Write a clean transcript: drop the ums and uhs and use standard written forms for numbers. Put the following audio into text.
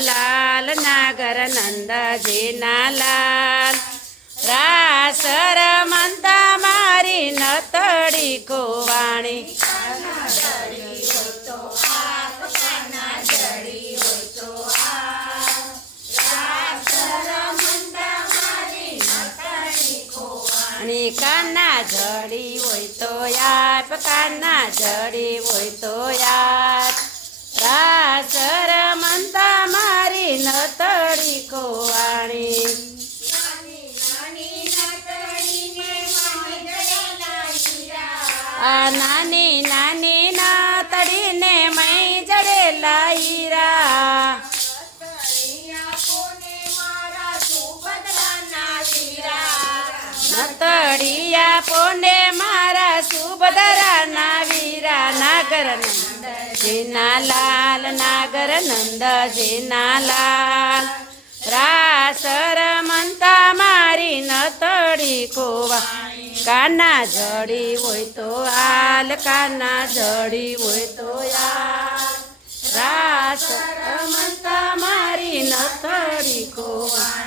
લાલ નાગર નંદજીના લાલ રાસ રમતા મારી નતડી કુવાણી કાના જડી હોય તો યાદ કાના જડી હોય તો યાદ રાસ રમતા મારી નતડી કુવાણી આ નાની નાની નાતડીને મೈ જડેલા હીરા નતડિયા પોને મારા સુભદ્રાના વીરા નાગર નંદજીના લાલ નાગર નંદજીના લાલ રાસ રમતા મારી નતડી કુવા કાના જડી હોય તો હાલ કાના જડી હોય તો યાર રાસ રમતા મારી નતડી કુવા